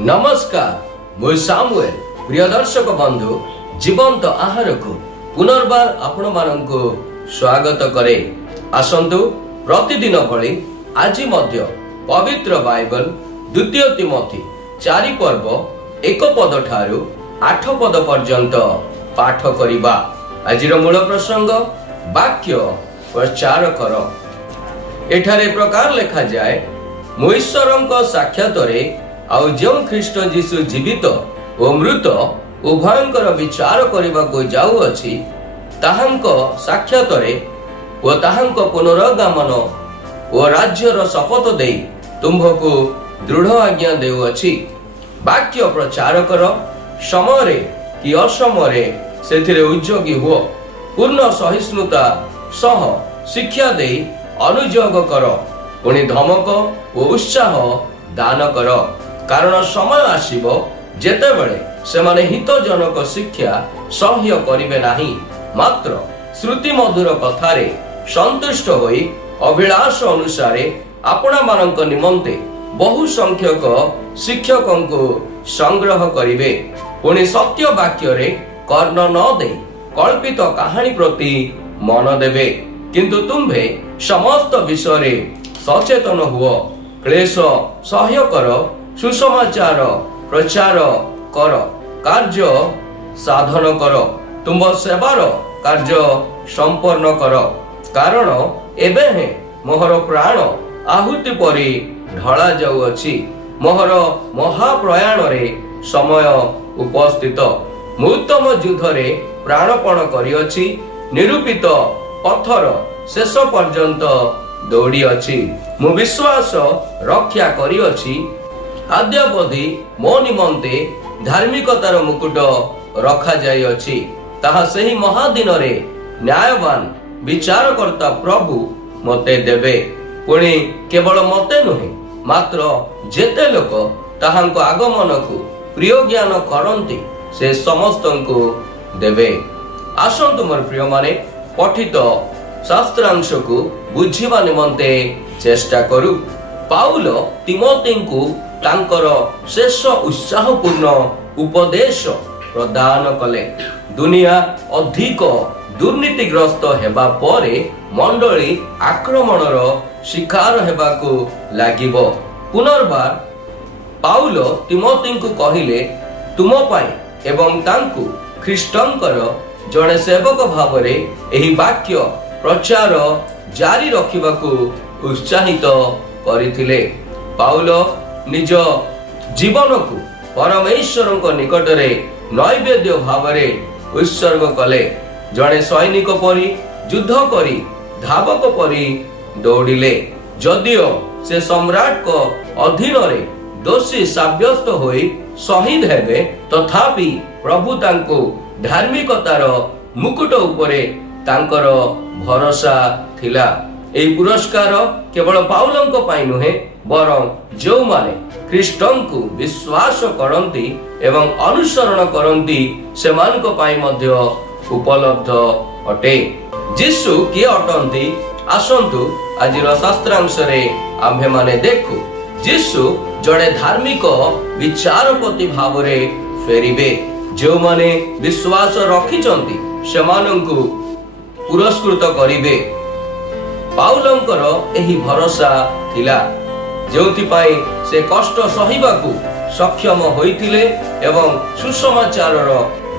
नमस्कार मु सामुएल प्रिय दर्शक बंधु जीवंत आहार को पुनर्बार आपण मानक स्वागत करे। आसंतु प्रतिदिन भली आज मध्य पवित्र बाइबल द्वितीय तिमोथी 4 पर्व 1 पद ठारू 8 पद पर्यंत पाठ करिबा। आजिर मूल प्रसंग वाक्य प्रचार कर। एठारे प्रकार लेखा जाए मु ईश्वरଙ୍କ साक्षातरे आउ जो ख्रीष्ट जीशु जीवित और मृत उभयंकर विचार करने को जाऊँगी ताहांक साक्षातरे और ताहांक पुनरागमन और राज्यर शपथ दे तुम्भको दृढ़ आज्ञा देउअछि। वाक्य प्रचार कर समय कि असमय से उद्योगी हुओ पूर्ण सहिष्णुता सह शिक्षा दे अनुयोग कर पुणी धमक और उत्साह दान कर। कारण समय आसीबो जेतेबेले सेमाने हितजनक शिक्षा सह्य करिवे नाही, मात्र श्रुति मधुर कथारे संतुष्ट होई अभिलाष अनुसारे आपणा मानक निमंते बहु संख्यक शिक्षकंको संग्रह करिवे। पुणी सत्य वाक्य रे कर्ण न दे कल्पित कहानी प्रति मन देवे। किंतु तुम्भे समस्त विषय सचेतन हुओ, क्लेश सह्य कर, सुसमाचार प्रचार कर, कार्य साधन कर, तुम सेवार कार्य संपन्न कर। कारण एबे हे मोहर प्राण आहुति परि ढला जाउअछि। मोहर महाप्रयाण रे समय उपस्थित। उत्तम युद्ध रे प्राणपण करिअछि, निरूपित पथर शेष पर्यंत दौड़ी अछि। मु विश्वास रक्षा करिअछि, आद्यावधि मो निमंते धार्मिकतार मुकुट रखा जाय अछि। ताहा सही महादिन रे न्यायवान विचारकर्ता प्रभु मते देबे। पुणी केवल मते नुहे, मात्र जेते लोक ताहांक आगमन को प्रिय ज्ञान करंती से समस्तंको देबे। आसंतु मोर प्रिय माने पठित शास्त्रांश को बुझिबा निमंते चेष्टा करू। पाउल तिमोथी को तांकर शेष उत्साहपूर्ण उपदेश प्रदान कले। दुनिया अधिक दुर्नीतिग्रस्त हेबा परे मंडली आक्रमणर शिकार हेबाकू लागिबो। पुनर्बार पाउल तिमोथी को कहिले, तुम पाई एवं तांकु ख्रीष्टंकर जड़े सेवक भावरे एही वाक्य प्रचार जारी रखिबाकू उत्साहित करिथिले। पाउल निज जीवन को परमेश्वर निकटरे नैवेद्य भावरे उत्सर्ग कले। जड़े सैनिक परी युद्ध करी धावक परी दौड़िले। जदियो से सम्राट को अधीन रे दोषी साब्यस्त होई शहीद हेबे, तथापि प्रभु तांको धार्मिकतार मुकुट उपरे तांकर भरोसा थिला। एही पुरस्कार केवल पाउलंक पाई नुहे, बरं जो माने ख्रीष्टंकु विश्वास करंती एवं अनुसरण करंती सेमानक पाई मध्य उपलब्ध अटे। जीशु किए अटंती? आसंतु आजिर शास्त्रांश रे आम्भे माने देखु। जीशु जड़े धार्मिक विचारपति भावरे फेरिबे। जो माने विश्वास रखिचंती सेमानंकु पुरस्कृत करिबे। पाउलंकर एही भरोसा थिला, जोथिपाई से कष्ट सहिबाकू सक्षम होइथिले एवं सुसमाचारर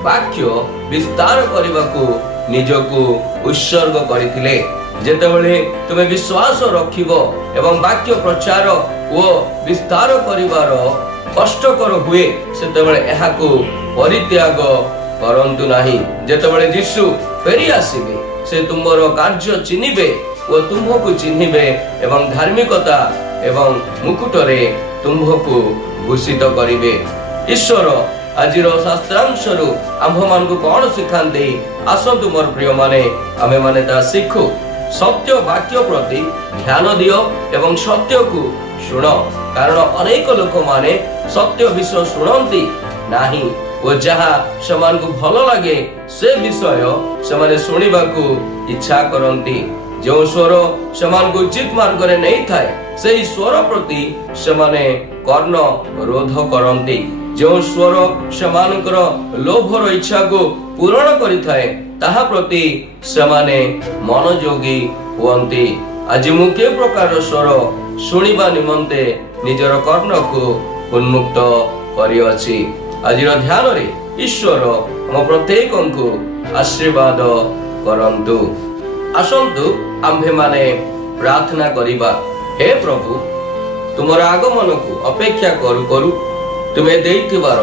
वाक्य विस्तार करिबाकू निजकू उत्सर्ग करिथिले। जेतेबेले तुमे विश्वास रखिबो एवं वाक्य प्रचार ओ विस्तार करिवार कष्टकर हुए, सेतेबेले एहाकू परित्याग करंतु नाही। जेतेबेले यीशु फेरी आसीबे, से तुमरो कार्य चिन्हिबे ओ तुमको चिन्हिबे एवं धार्मिकता एवं मुकुटरे तुमको भूषित करिबे। ईश्वर आजिर शास्त्रांशरु आम्भ मानकु कोन सिखांते? आसंतु मोर प्रिय माने आमे माने ता शिखु। सत्य वाक्य प्रति ध्यान दियो एवं सत्य को शुण। कारण अनेक लोक माने सत्य विषय शुणंती नाही ओ जहा समान को भलो लागे से विषय समाने सुनिबाकू इच्छा करंती। जो स्वर समान को उचित मार्ग रे नहीं थाए, से स्वर प्रति समाने कर्ण रोध करती जो स्वर सेमानकर लोभर इच्छा को पूरण करिथाए ताहा प्रति सेमाने मनोयोगी हुअन्ति। आज मु के प्रकार स्वर शुणिबा निमंते निजर कर्ण को उन्मुक्त करिअछि। आज ध्यान रे ईश्वर हम प्रत्येक को आशीर्वाद करंतु। आसंतु आम्भे माने प्रार्थना करिबा। हे प्रभु तुमर आगमन को अपेक्षा करू करू तुमे देइथिबार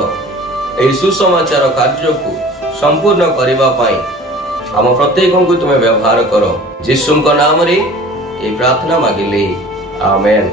एई सुसमाचार कार्य को संपूर्ण करिबा पाई हम प्रत्येक को तुमे व्यवहार करो। यीशु नाम रे ए प्रार्थना मागिले आमेन।